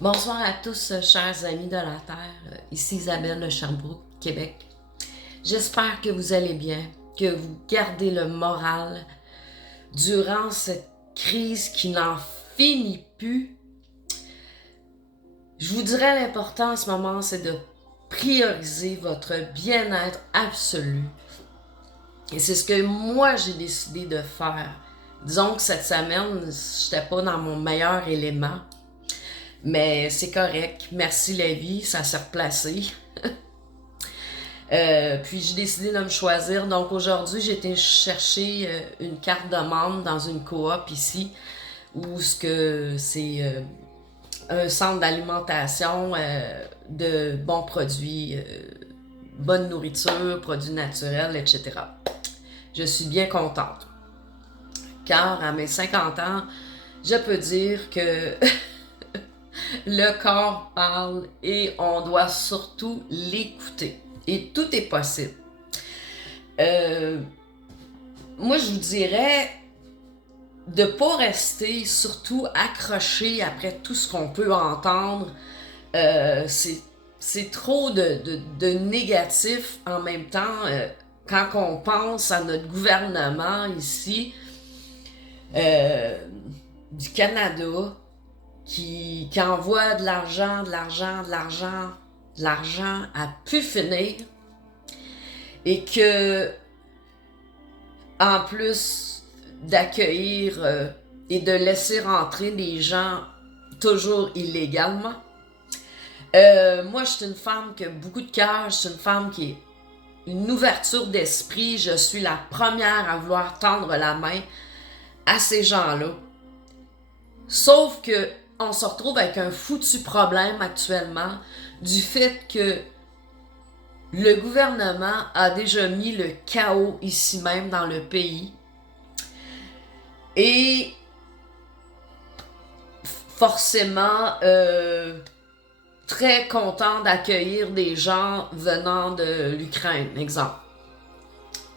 Bonsoir à tous, chers amis de la Terre. Ici Isabelle de Sherbrooke, Québec. J'espère que vous allez bien, que vous gardez le moral durant cette crise qui n'en finit plus. Je vous dirais l'important en ce moment, c'est de prioriser votre bien-être absolu. Et c'est ce que moi j'ai décidé de faire. Disons que cette semaine, j'étais pas dans mon meilleur élément. Mais c'est correct. Merci la vie, ça s'est replacé. Puis j'ai décidé de me choisir. Donc aujourd'hui, j'ai été chercher une carte de membre dans une coop ici, où c'est un centre d'alimentation de bons produits, bonne nourriture, produits naturels, etc. Je suis bien contente. Car à mes 50 ans, je peux dire que le corps parle et on doit surtout l'écouter. Et tout est possible. Moi, je vous dirais de ne pas rester surtout accroché après tout ce qu'on peut entendre. C'est trop de négatif en même temps. Quand on pense à notre gouvernement ici du Canada, qui envoie de l'argent à pu finir, et que, en plus d'accueillir et de laisser rentrer des gens toujours illégalement, moi, je suis une femme qui a beaucoup de cœur, je suis une femme qui est une ouverture d'esprit, je suis la première à vouloir tendre la main à ces gens-là. Sauf que on se retrouve avec un foutu problème actuellement du fait que le gouvernement a déjà mis le chaos ici même dans le pays. Et forcément, très content d'accueillir des gens venant de l'Ukraine, exemple.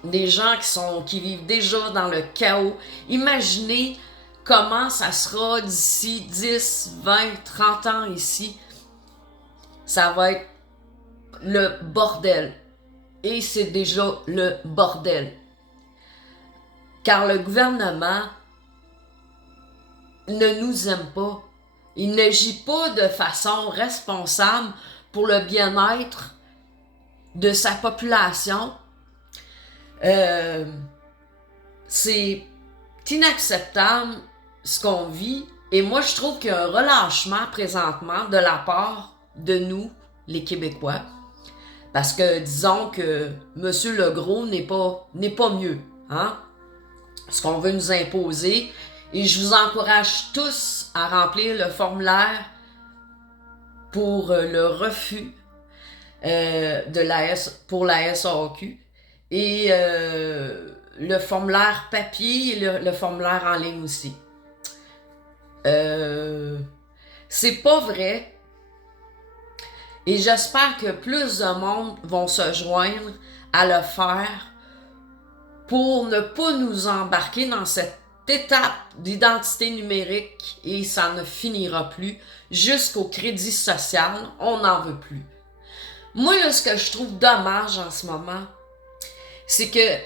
Des gens qui vivent déjà dans le chaos. Imaginez comment ça sera d'ici 10, 20, 30 ans ici. Ça va être le bordel. Et c'est déjà le bordel. Car le gouvernement ne nous aime pas. Il n'agit pas de façon responsable pour le bien-être de sa population. C'est inacceptable ce qu'on vit. Et moi, je trouve qu'il y a un relâchement présentement de la part de nous, les Québécois. Parce que disons que M. Legault n'est pas mieux. Hein? Ce qu'on veut nous imposer. Et je vous encourage tous à remplir le formulaire pour le refus pour la SAQ. Et le formulaire papier et le formulaire en ligne aussi. C'est pas vrai. Et j'espère que plus de monde vont se joindre à le faire pour ne pas nous embarquer dans cette étape d'identité numérique et ça ne finira plus jusqu'au crédit social. On n'en veut plus. Moi, là, ce que je trouve dommage en ce moment, c'est que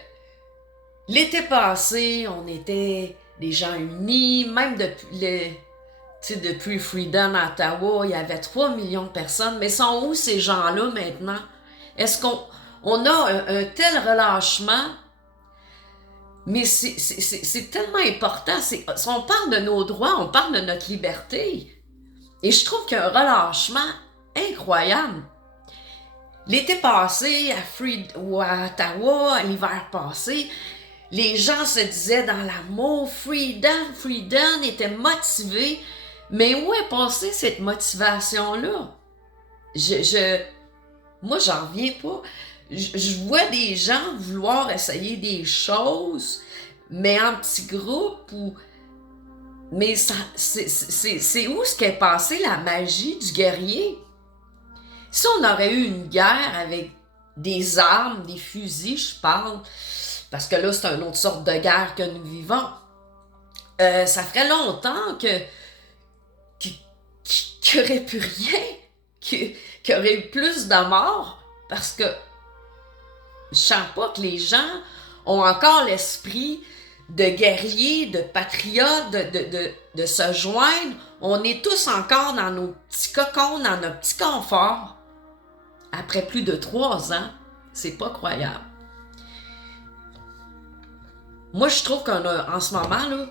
l'été passé, on était des gens unis, même depuis Freedom à Ottawa, il y avait 3 millions de personnes. Mais sont où ces gens-là maintenant? Est-ce qu'on a un tel relâchement? Mais c'est tellement important. Si on parle de nos droits, on parle de notre liberté. Et je trouve qu'il y a un relâchement incroyable. L'été passé, à Ottawa, l'hiver passé, les gens se disaient dans l'amour, Freedom, étaient motivés. Mais où est passée cette motivation-là? Moi, j'en reviens pas. Je vois des gens vouloir essayer des choses, mais en petits groupes. Mais c'est où ce qu'est passée la magie du guerrier? Si on aurait eu une guerre avec des armes, des fusils, je parle, parce que là, c'est une autre sorte de guerre que nous vivons, ça ferait longtemps que qu'il n'y aurait plus rien, qu'il y aurait eu plus de morts, parce que je sens pas que les gens ont encore l'esprit de guerrier, de patriote, de se joindre. On est tous encore dans nos petits cocons, dans nos petits conforts. Après plus de 3 ans, c'est pas croyable. Moi, je trouve qu'en ce moment, là,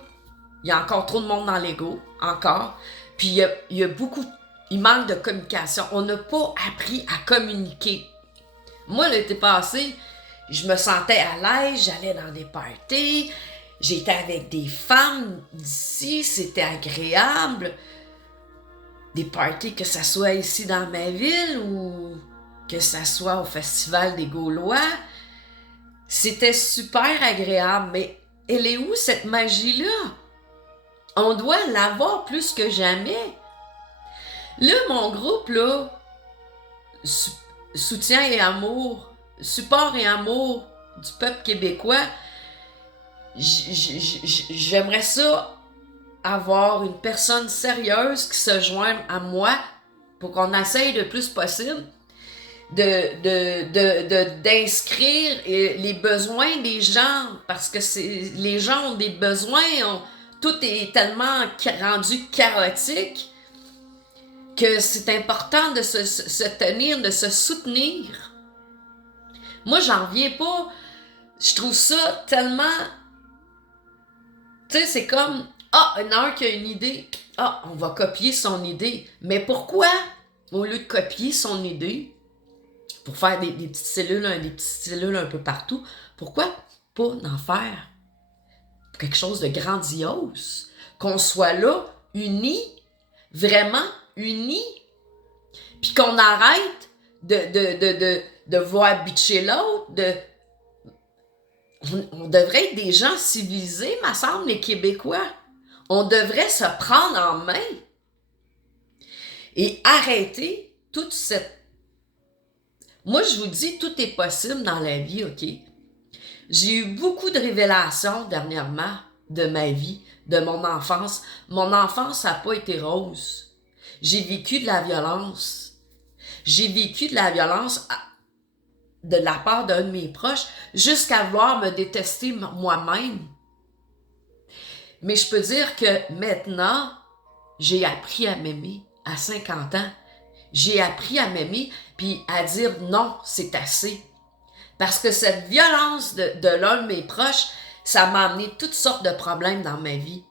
il y a encore trop de monde dans l'ego, encore. Puis il y a beaucoup, il manque de communication. On n'a pas appris à communiquer. Moi, l'été passé, je me sentais à l'aise, j'allais dans des parties, j'étais avec des femmes d'ici, c'était agréable. Des parties, que ça soit ici dans ma ville ou que ça soit au Festival des Gaulois, c'était super agréable. Mais elle est où cette magie-là? On doit l'avoir plus que jamais. Là, mon groupe, là, soutien et amour, support et amour du peuple québécois, j'aimerais ça avoir une personne sérieuse qui se joigne à moi pour qu'on essaye le plus possible d'inscrire les besoins des gens, parce que les gens ont des besoins, tout est tellement rendu chaotique que c'est important de se tenir, de se soutenir. Moi, j'en reviens pas. Je trouve ça tellement... Tu sais, c'est comme... un qui a une idée. On va copier son idée. Mais pourquoi, au lieu de copier son idée, pour faire des petites cellules un peu partout, pourquoi pas en faire quelque chose de grandiose? Qu'on soit là, unis, vraiment unis, puis qu'on arrête de voir bitcher l'autre, on devrait être des gens civilisés, me semble, les Québécois. On devrait se prendre en main et arrêter toute cette... Moi, je vous dis, tout est possible dans la vie, OK? J'ai eu beaucoup de révélations dernièrement de ma vie, de mon enfance. Mon enfance n'a pas été rose. J'ai vécu de la violence. J'ai vécu de la violence de la part d'un de mes proches jusqu'à vouloir me détester moi-même. Mais je peux dire que maintenant, j'ai appris à m'aimer à 50 ans. J'ai appris à m'aimer puis à dire non, c'est assez. Parce que cette violence de l'un de mes proches, ça m'a amené toutes sortes de problèmes dans ma vie.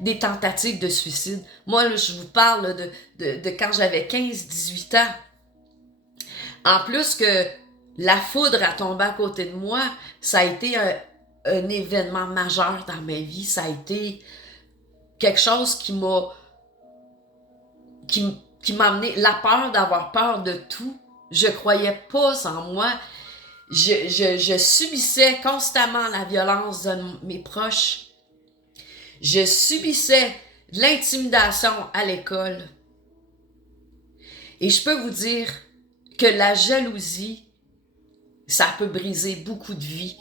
Des tentatives de suicide. Moi, là, je vous parle de quand j'avais 15-18 ans. En plus que la foudre a tombé à côté de moi, ça a été un événement majeur dans ma vie. Ça a été quelque chose qui m'a amené la peur d'avoir peur de tout. Je croyais pas en moi. Je subissais constamment la violence de mes proches. Je subissais de l'intimidation à l'école. Et je peux vous dire que la jalousie, ça peut briser beaucoup de vies.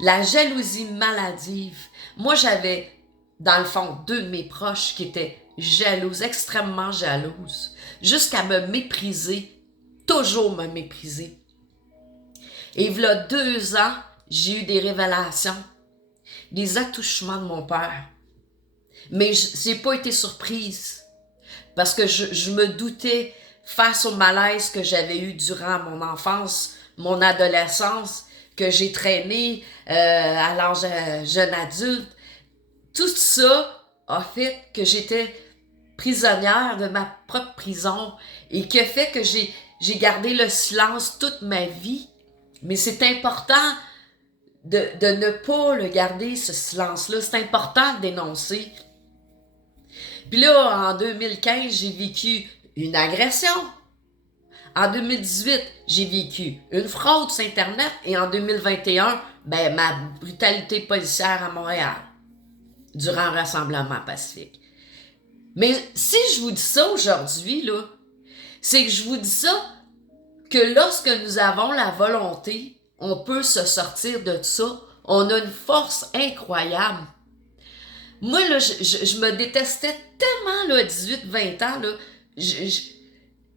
La jalousie maladive. Moi, j'avais, dans le fond, 2 de mes proches qui étaient jalouses, extrêmement jalouses, jusqu'à me mépriser, toujours me mépriser. Et voilà 2 ans, j'ai eu des révélations, des attouchements de mon père. Mais je n'ai pas été surprise, parce que je me doutais, face au malaise que j'avais eu durant mon enfance, mon adolescence, que j'ai traîné à l'âge jeune adulte. Tout ça a fait que j'étais prisonnière de ma propre prison et qui a fait que j'ai gardé le silence toute ma vie. Mais c'est important de ne pas le garder, ce silence-là. C'est important de dénoncer. Puis là, en 2015, j'ai vécu une agression. En 2018, j'ai vécu une fraude sur Internet. Et en 2021, ma brutalité policière à Montréal, durant un rassemblement pacifique. Mais si je vous dis ça aujourd'hui, là, c'est que je vous dis ça que lorsque nous avons la volonté, on peut se sortir de ça. On a une force incroyable. Moi, là, je me détestais tellement, là, à 18-20 ans, là,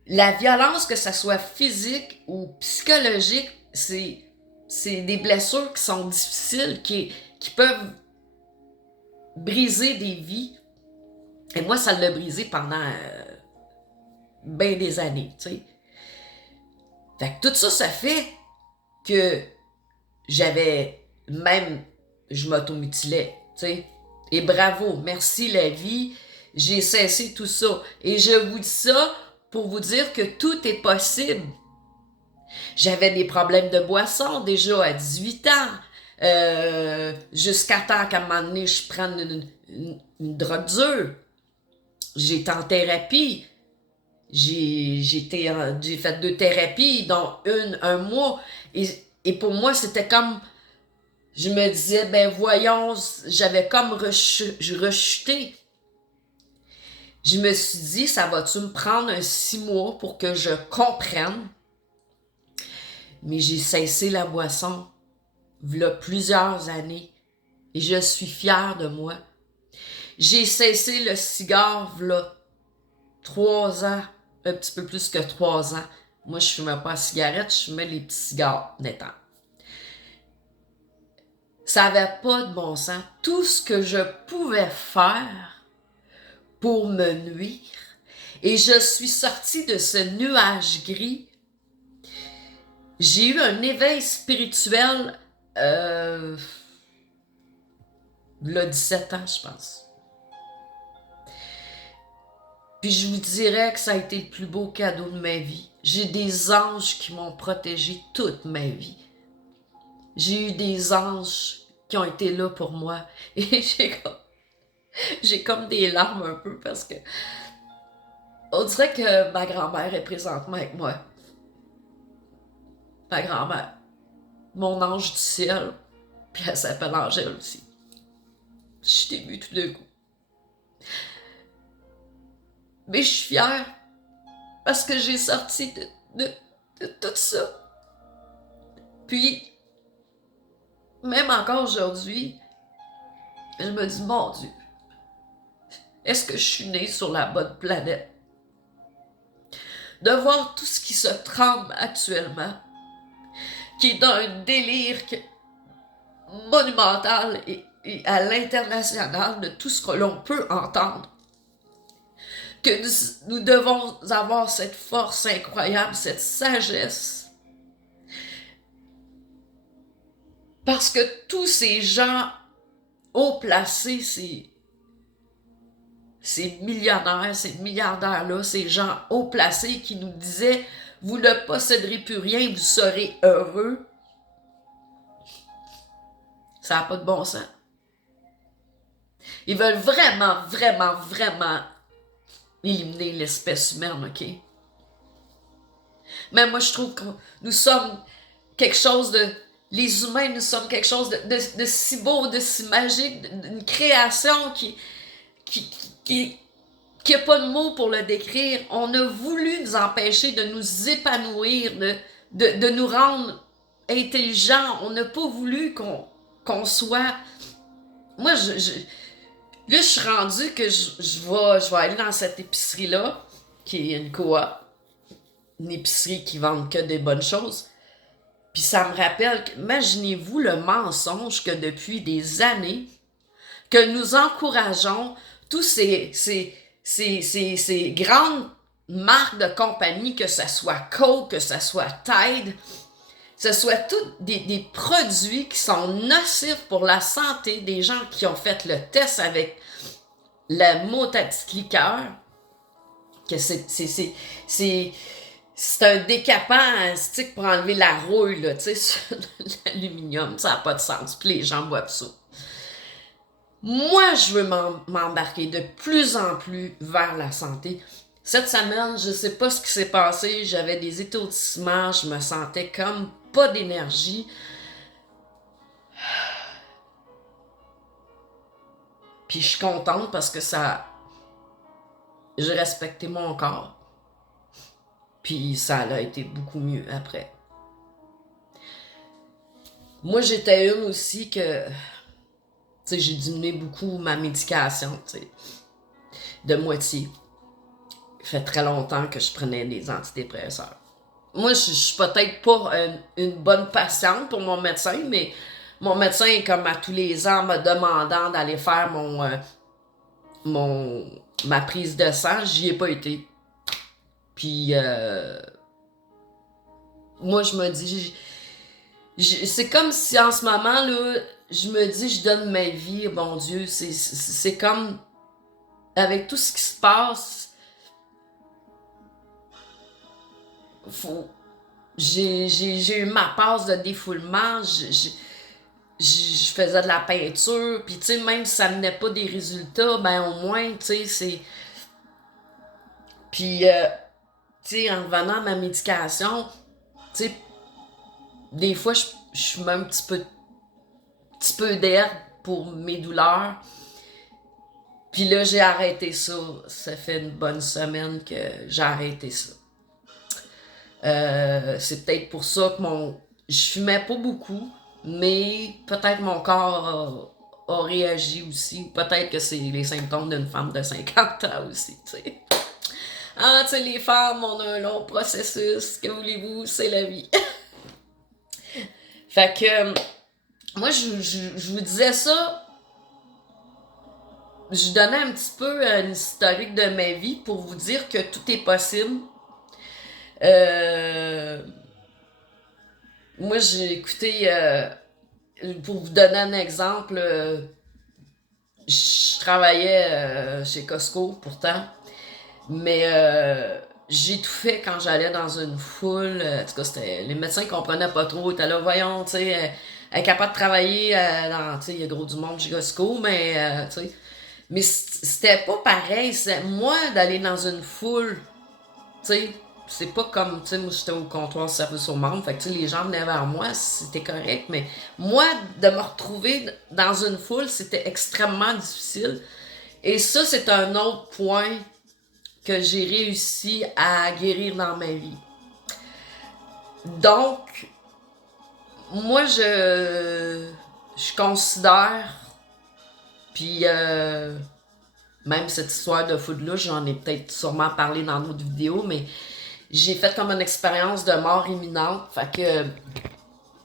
la violence, que ça soit physique ou psychologique, c'est des blessures qui sont difficiles, qui peuvent briser des vies. Et moi, ça l'a brisé pendant bien des années, tu sais. Fait que tout ça, ça fait que je m'automutilais, tu sais. Et bravo, merci la vie, j'ai cessé tout ça. Et je vous dis ça pour vous dire que tout est possible. J'avais des problèmes de boisson déjà à 18 ans, jusqu'à temps qu'à un moment donné, je prenne une drogue dure. J'étais en thérapie. J'ai fait 2 thérapies, dont un mois. Et pour moi, c'était comme... Je me disais, ben voyons, j'avais comme rechuté. Je me suis dit, ça va-tu me prendre 6 mois pour que je comprenne? Mais j'ai cessé la boisson, v'là plusieurs années, et je suis fière de moi. J'ai cessé le cigare, v'là 3 ans, un petit peu plus que 3 ans. Moi, je fumais pas la cigarette, je fumais les petits cigares d'étang. Ça n'avait pas de bon sens. Tout ce que je pouvais faire pour me nuire, et je suis sortie de ce nuage gris. J'ai eu un éveil spirituel là 17 ans, je pense. Puis je vous dirais que ça a été le plus beau cadeau de ma vie. J'ai des anges qui m'ont protégé toute ma vie. J'ai eu des anges qui ont été là pour moi. Et j'ai comme des larmes un peu parce que on dirait que ma grand-mère est présentement avec moi. Ma grand-mère. Mon ange du ciel. Puis elle s'appelle Angèle aussi. Je suis émue tout d'un coup. Mais je suis fière parce que j'ai sorti de tout ça. Puis, même encore aujourd'hui, je me dis, mon Dieu, est-ce que je suis née sur la bonne planète? De voir tout ce qui se trame actuellement, qui est dans un délire monumental et à l'international de tout ce que l'on peut entendre. Que nous devons avoir cette force incroyable, cette sagesse. Parce que tous ces gens haut placés, ces millionnaires, ces milliardaires-là, ces gens haut placés qui nous disaient « Vous ne posséderez plus rien, vous serez heureux », ça n'a pas de bon sens. Ils veulent vraiment, vraiment, vraiment éliminer l'espèce humaine, OK? Mais moi, je trouve que nous sommes quelque chose de... Les humains, nous sommes quelque chose de si beau, de si magique, d'une création qui n'a pas de mots pour le décrire. On a voulu nous empêcher de nous épanouir, de nous rendre intelligents. On n'a pas voulu qu'on soit... Moi, là, je suis rendue que je vais aller dans cette épicerie-là, qui est une coop, une épicerie qui vend que des bonnes choses. Puis ça me rappelle, imaginez-vous le mensonge que depuis des années, que nous encourageons tous ces grandes marques de compagnie, que ce soit Coke, que ce soit Tide, ce soit tous des produits qui sont nocifs pour la santé des gens qui ont fait le test avec le mot à petite liqueur, que c'est un décapant en stick pour enlever la rouille, là, tu sais, sur l'aluminium. Ça n'a pas de sens. Puis les gens boivent ça. Moi, je veux m'embarquer de plus en plus vers la santé. Cette semaine, je sais pas ce qui s'est passé. J'avais des étourdissements. Je me sentais comme pas d'énergie. Puis je suis contente parce que j'ai respecté mon corps. Puis ça a été beaucoup mieux après. Moi, j'étais une aussi que... Tu sais, j'ai diminué beaucoup ma médication, tu sais, de moitié. fait très longtemps que je prenais des antidépresseurs. Moi, je suis peut-être pas une bonne patiente pour mon médecin, mais mon médecin, comme à tous les ans, me demandant d'aller faire ma prise de sang, j'y ai pas été. Puis, moi, je me dis, c'est comme si en ce moment, là, je me dis, je donne ma vie, bon Dieu, c'est comme, avec tout ce qui se passe, faut, j'ai eu ma passe de défoulement, je faisais de la peinture, puis tu sais, même si ça menait pas des résultats, ben au moins, tu sais, c'est... Puis, tu sais, en revenant à ma médication, tu sais, des fois, je mets un petit peu d'air pour mes douleurs. Puis là, j'ai arrêté ça. Ça fait une bonne semaine que j'ai arrêté ça. C'est peut-être pour ça que je fumais pas beaucoup, mais peut-être mon corps a réagi aussi. Peut-être que c'est les symptômes d'une femme de 50 ans aussi, tu sais. Ah, tu sais, les femmes, on a un long processus. Que voulez-vous, c'est la vie. Fait que, moi, je vous disais ça. Je donnais un petit peu une historique de ma vie pour vous dire que tout est possible. Moi, j'ai écouté, pour vous donner un exemple, je travaillais chez Costco pourtant, mais j'ai tout fait quand j'allais dans une foule. En tout cas, les médecins comprenaient pas trop. Ils étaient là, voyons, tu sais, elle est capable de travailler dans, tu sais, il y a gros du monde chez Costco, mais, tu sais. Mais c'était pas pareil. Moi, d'aller dans une foule, tu sais, c'est pas comme, tu sais, moi j'étais au comptoir service aux membres, fait que tu sais, les gens venaient vers moi, c'était correct, mais moi, de me retrouver dans une foule, c'était extrêmement difficile. Et ça, c'est un autre point que j'ai réussi à guérir dans ma vie. Donc, moi, je considère, puis même cette histoire de food-là, j'en ai peut-être sûrement parlé dans d'autres vidéos, mais j'ai fait comme une expérience de mort imminente. Fait que.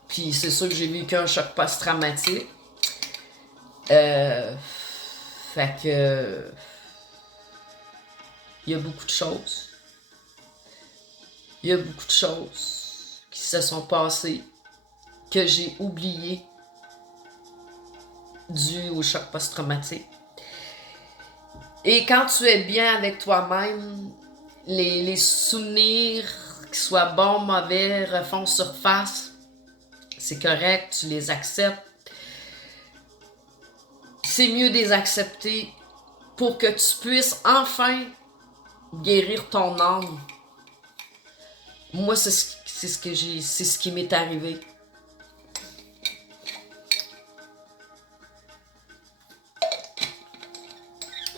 Puis c'est sûr que j'ai vécu un choc post-traumatique. Euh, fait que. Il y a beaucoup de choses. Il y a beaucoup de choses qui se sont passées que j'ai oubliées dû au choc post-traumatique. Et quand tu es bien avec toi-même, les souvenirs, qu'ils soient bons, mauvais, refont surface, c'est correct, tu les acceptes. C'est mieux de les accepter pour que tu puisses enfin guérir ton âme. Moi, c'est ce qui m'est arrivé.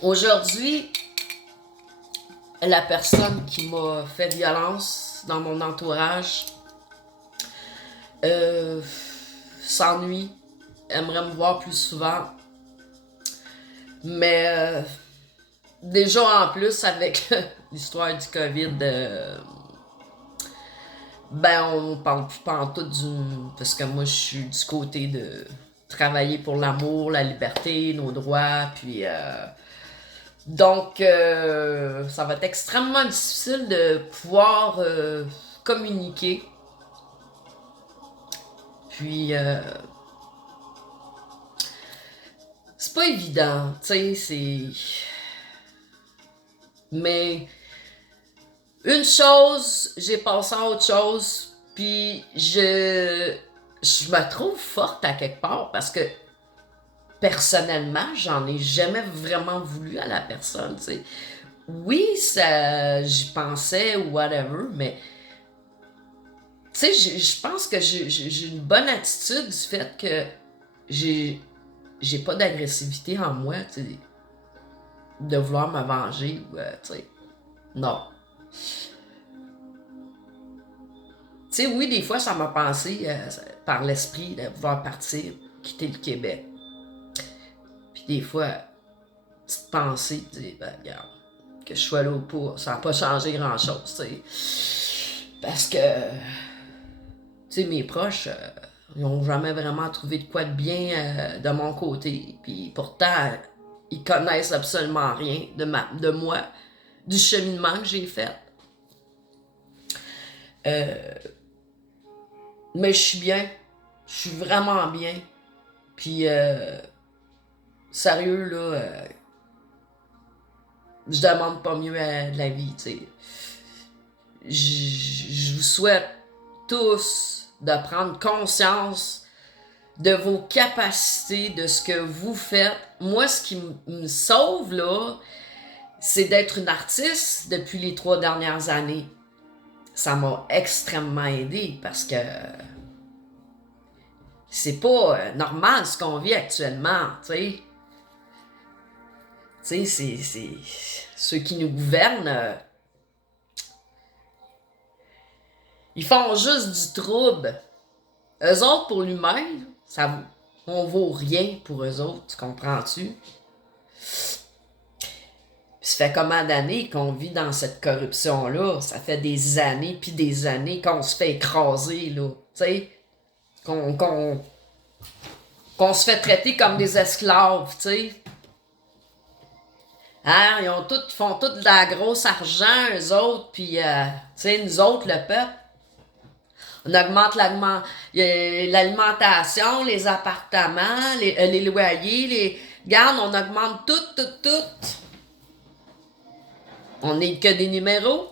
Aujourd'hui, la personne qui m'a fait violence dans mon entourage s'ennuie, aimerait me voir plus souvent. Mais déjà en plus avec l'histoire du COVID, ben on parle plus pantoute parce que moi je suis du côté de travailler pour l'amour, la liberté, nos droits, puis donc ça va être extrêmement difficile de pouvoir communiquer. Puis c'est pas évident, tu sais, c'est... Mais une chose, j'ai passé à autre chose, puis je me trouve forte à quelque part parce que personnellement, j'en ai jamais vraiment voulu à la personne, tu sais. Oui, ça, j'y pensais ou whatever, mais tu sais, je pense que j'ai une bonne attitude du fait que j'ai pas d'agressivité en moi, tu sais, de vouloir me venger ou, tu sais, non. Tu sais, oui, des fois, ça m'a pensé par l'esprit de vouloir partir, quitter le Québec. Puis des fois, petite pensée, tu dis, ben, regarde, que je sois là ou pas, ça n'a pas changé grand-chose, tu sais. Parce que, tu sais, mes proches, ils n'ont jamais vraiment trouvé de quoi de bien de mon côté. Puis pourtant, ils connaissent absolument rien de moi, du cheminement que j'ai fait. Mais je suis bien. Je suis vraiment bien. Puis, sérieux, là, je demande pas mieux de la vie, tu sais. Je vous souhaite tous de prendre conscience de vos capacités, de ce que vous faites. Moi, ce qui me sauve, là, c'est d'être une artiste depuis les 3 dernières années. Ça m'a extrêmement aidé parce que c'est pas normal ce qu'on vit actuellement, tu sais. Tu sais, c'est ceux qui nous gouvernent, ils font juste du trouble. Eux autres, pour l'humain, on vaut rien pour eux autres, tu comprends-tu? Puis ça fait combien d'années qu'on vit dans cette corruption-là? Ça fait des années puis des années qu'on se fait écraser, là. Tu sais? Qu'on se fait traiter comme des esclaves, tu sais? Hein? Ils font tout de la grosse argent, eux autres, puis, tu sais, nous autres, le peuple, on augmente l'alimentation, les appartements, les loyers, Regarde, on augmente tout. On n'est que des numéros.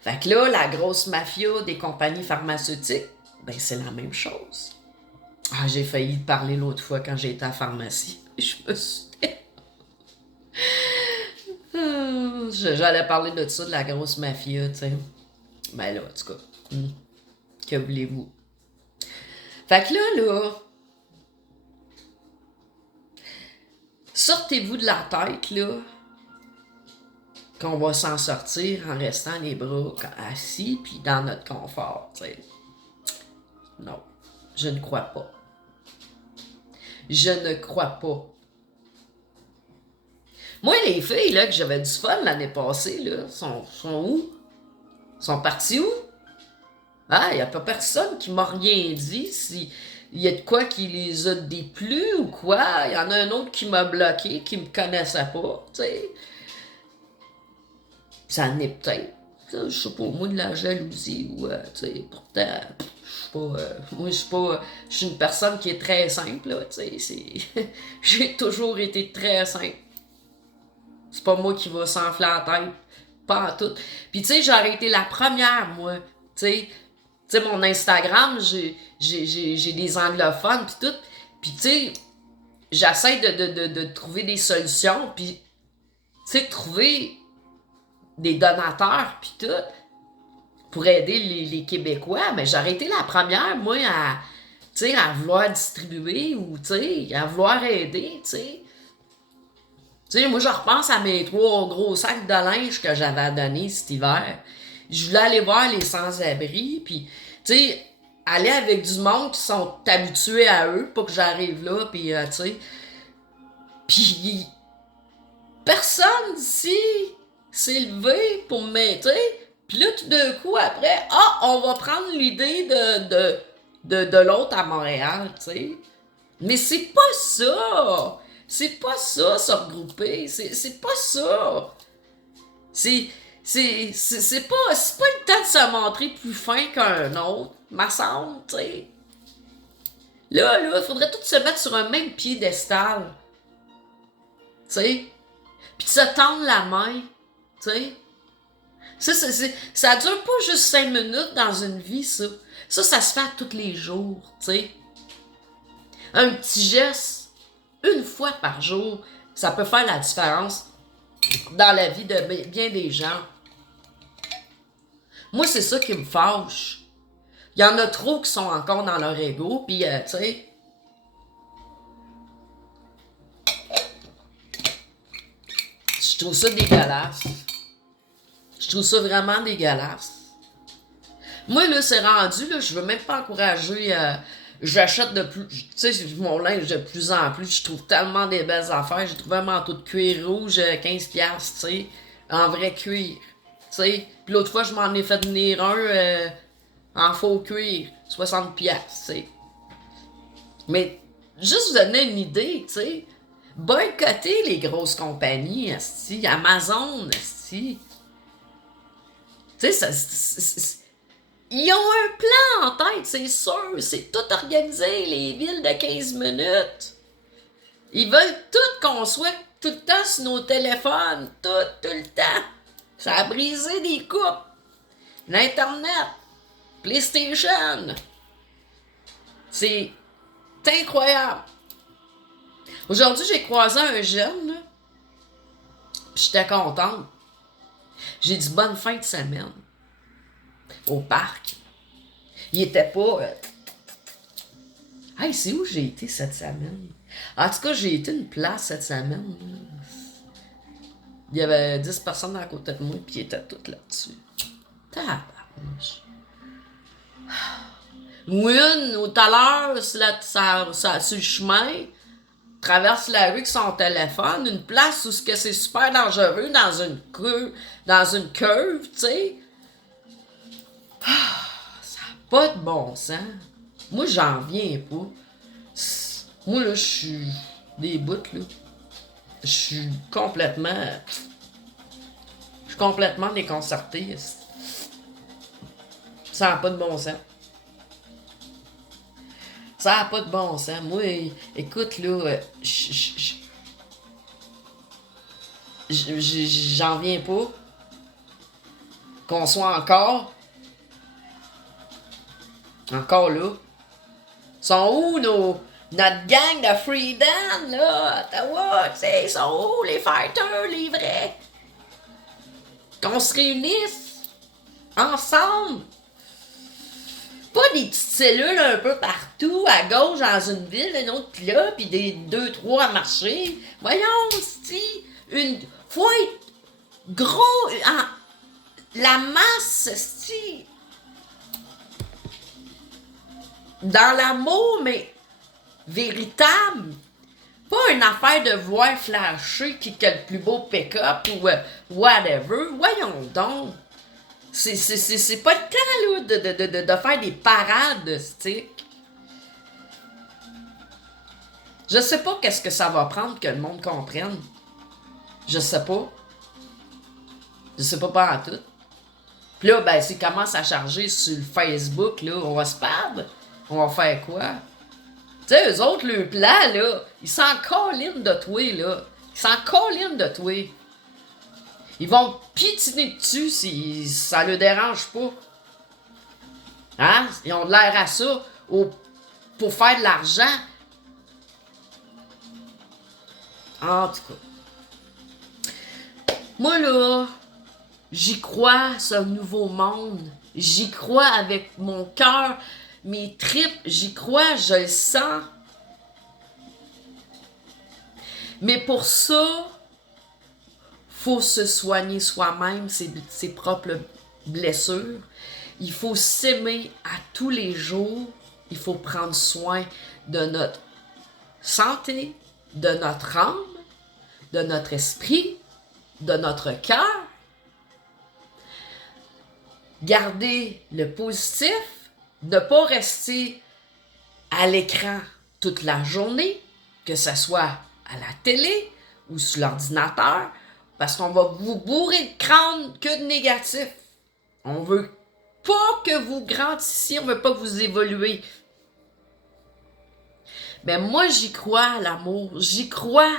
Fait que là, la grosse mafia des compagnies pharmaceutiques, ben c'est la même chose. Ah, j'ai failli te parler l'autre fois quand j'ai été à la pharmacie. Je me suis... J'allais parler de ça, de la grosse mafia, tu sais. Ben là, en tout cas, que voulez-vous? Fait que là, sortez-vous de la tête, là, qu'on va s'en sortir en restant les bras assis puis dans notre confort, tu sais. Non, je ne crois pas. Je ne crois pas. Moi, les filles, là, que j'avais du fun l'année passée, là, sont où? Sont parties où? Ah, il n'y a pas personne qui m'a rien dit. Si il y a de quoi qui les a déplu ou quoi. Il y en a un autre qui m'a bloqué, qui me connaissait pas, tu sais. Ça en est peut-être. Je sais pas, moi, de la jalousie ou, tu sais, pourtant, je suis pas... moi, je suis une personne qui est très simple, là, tu sais, j'ai toujours été très simple. C'est pas moi qui va s'enfler la tête, pas en tout. Puis, tu sais, j'aurais été la première, moi, tu sais, mon Instagram, j'ai des anglophones, puis tout. Puis, tu sais, j'essaie de trouver des solutions, puis, tu sais, trouver des donateurs, puis tout, pour aider les Québécois. Mais j'aurais été la première, moi, à vouloir distribuer ou, tu sais, à vouloir aider, tu sais. Tu sais, moi, je repense à mes 3 gros sacs de linge que j'avais donnés cet hiver. Je voulais aller voir les sans-abri, puis, tu sais, aller avec du monde qui sont habitués à eux, pas que j'arrive là, puis, tu sais. Puis, personne ici s'est levé pour m'aider. Puis là, tout d'un coup, après, on va prendre l'idée de l'autre à Montréal, tu sais. Mais c'est pas ça! C'est pas ça, se regrouper. C'est pas ça. C'est pas le temps de se montrer plus fin qu'un autre, ma semble, tu sais. Là, il faudrait tous se mettre sur un même piédestal. Tu sais. Puis de se tendre la main, tu sais. Ça dure pas juste 5 minutes dans une vie, ça. Ça se fait tous les jours, tu sais. Un petit geste, une fois par jour, ça peut faire la différence dans la vie de bien des gens. Moi, c'est ça qui me fâche. Il y en a trop qui sont encore dans leur ego, puis, tu sais... Je trouve ça dégueulasse. Je trouve ça vraiment dégueulasse. Moi, là, c'est rendu, là, je veux même pas encourager j'achète de plus, tu sais, mon linge de plus en plus, je trouve tellement des belles affaires. J'ai trouvé un manteau de cuir rouge, 15$, tu sais, en vrai cuir, tu sais. Puis l'autre fois, je m'en ai fait venir un en faux cuir, 60$, tu sais. Mais, juste vous donner une idée, tu sais, boycotter les grosses compagnies, esti, Amazon, esti. Tu sais, ils ont un plan en tête, c'est sûr. C'est tout organisé, les villes de 15 minutes. Ils veulent tout qu'on soit tout le temps sur nos téléphones. Tout le temps. Ça a brisé des coupes. L'Internet. PlayStation. C'est incroyable. Aujourd'hui, j'ai croisé un jeune, là. J'étais contente. J'ai dit bonne fin de semaine. Au parc. Il était pas. Hey, c'est où j'ai été cette semaine? En tout cas, j'ai été une place cette semaine. Il y avait 10 personnes à côté de moi, puis ils étaient toutes là-dessus. Tabarnouche. Ou une, tout à l'heure, sur le chemin, traverse la rue avec son téléphone, une place où c'est super dangereux, dans une curve, tu sais. Ça n'a pas de bon sens. Moi, j'en viens pas. Moi, là, je suis des bouts, là. Je suis complètement déconcerté. Ça n'a pas de bon sens. Ça n'a pas de bon sens. Moi, écoute, là, j'en viens pas qu'on soit encore là. Sont où notre gang de Freedom, là, Ottawa, tu sais, sont où les fighters, les vrais? Qu'on se réunisse ensemble. Pas des petites cellules un peu partout, à gauche dans une ville, une autre pis là, pis des 2-3 à marcher. Voyons, c'ti, faut être gros, la masse, c'ti, dans l'amour, mais véritable. Pas une affaire de voir flasher qui a le plus beau pick-up ou whatever. Voyons donc. C'est pas le temps, là, de faire des parades de stick. Je sais pas qu'est-ce que ça va prendre que le monde comprenne. Je sais pas. Je sais pas en tout. Puis là, ben, s'ils commencent à charger sur le Facebook, là, on va se perdre. On va faire quoi? Tu sais, eux autres, le plan, là, ils s'en collinent de toi, là. Ils s'en collinent de toi. Ils vont piétiner dessus si ça le dérange pas. Hein? Ils ont de l'air à ça pour faire de l'argent. En tout cas. Moi, là, j'y crois, ce nouveau monde. J'y crois avec mon cœur, mes tripes. J'y crois, je le sens. Mais pour ça, faut se soigner soi-même, ses propres blessures. Il faut s'aimer à tous les jours. Il faut prendre soin de notre santé, de notre âme, de notre esprit, de notre cœur. Garder le positif, ne pas rester à l'écran toute la journée, que ce soit à la télé ou sur l'ordinateur, parce qu'on va vous bourrer de crâne que de négatif. On veut pas que vous grandissiez, on veut pas que vous évoluez. Mais moi, j'y crois à l'amour. J'y crois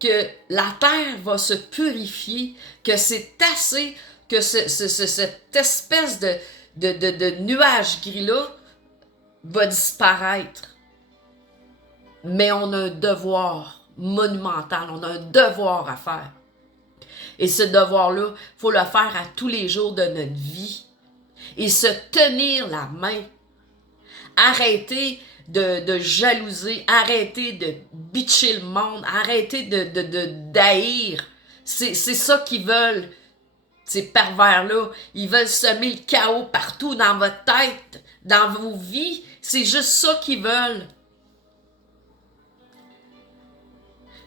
que la terre va se purifier, que c'est assez, que cette espèce de nuage gris-là va disparaître. Mais on a un devoir monumental, on a un devoir à faire. Et ce devoir-là, il faut le faire à tous les jours de notre vie. Et se tenir la main. Arrêter de jalouser, arrêter de bitcher le monde, arrêter d'haïr. C'est ça qu'ils veulent. Ces pervers-là, ils veulent semer le chaos partout dans votre tête, dans vos vies. C'est juste ça qu'ils veulent.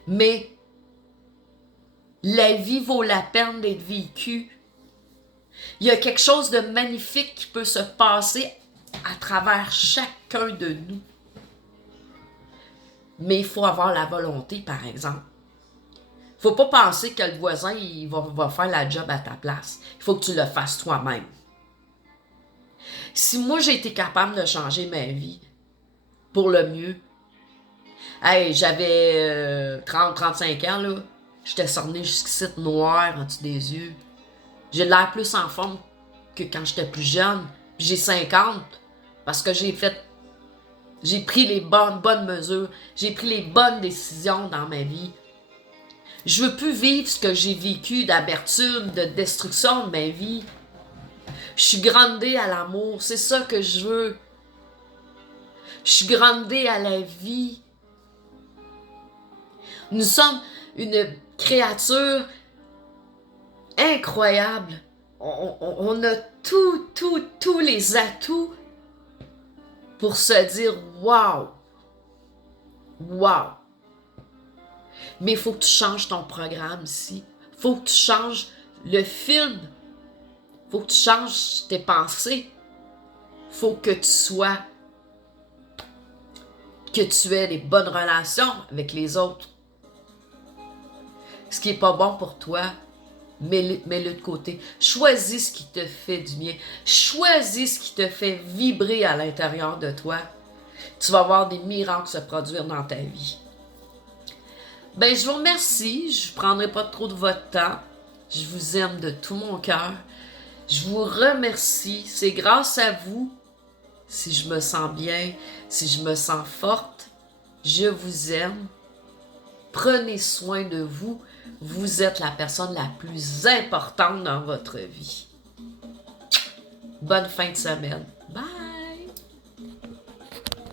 Mais la vie vaut la peine d'être vécue. Il y a quelque chose de magnifique qui peut se passer à travers chacun de nous. Mais il faut avoir la volonté, par exemple. Il ne faut pas penser que le voisin il va faire la job à ta place. Il faut que tu le fasses toi-même. Si moi j'ai été capable de changer ma vie pour le mieux, hey, j'avais 30-35 ans, là, j'étais cerné jusqu'ici noir en dessous des yeux. J'ai l'air plus en forme que quand j'étais plus jeune. J'ai 50 parce que j'ai pris les bonnes mesures, j'ai pris les bonnes décisions dans ma vie. Je veux plus vivre ce que j'ai vécu d'amertume, de destruction de ma vie. Je suis grandée à l'amour, c'est ça que je veux. Je suis grandée à la vie. Nous sommes une créature incroyable. On a tous les atouts pour se dire wow. Wow. Mais il faut que tu changes ton programme ici. Il faut que tu changes le film. Il faut que tu changes tes pensées. Il faut que tu aies les bonnes relations avec les autres. Ce qui n'est pas bon pour toi, mets-le de côté. Choisis ce qui te fait du bien. Choisis ce qui te fait vibrer à l'intérieur de toi. Tu vas voir des miracles se produire dans ta vie. Ben, je vous remercie. Je ne prendrai pas trop de votre temps. Je vous aime de tout mon cœur. Je vous remercie. C'est grâce à vous si je me sens bien, si je me sens forte. Je vous aime. Prenez soin de vous. Vous êtes la personne la plus importante dans votre vie. Bonne fin de semaine.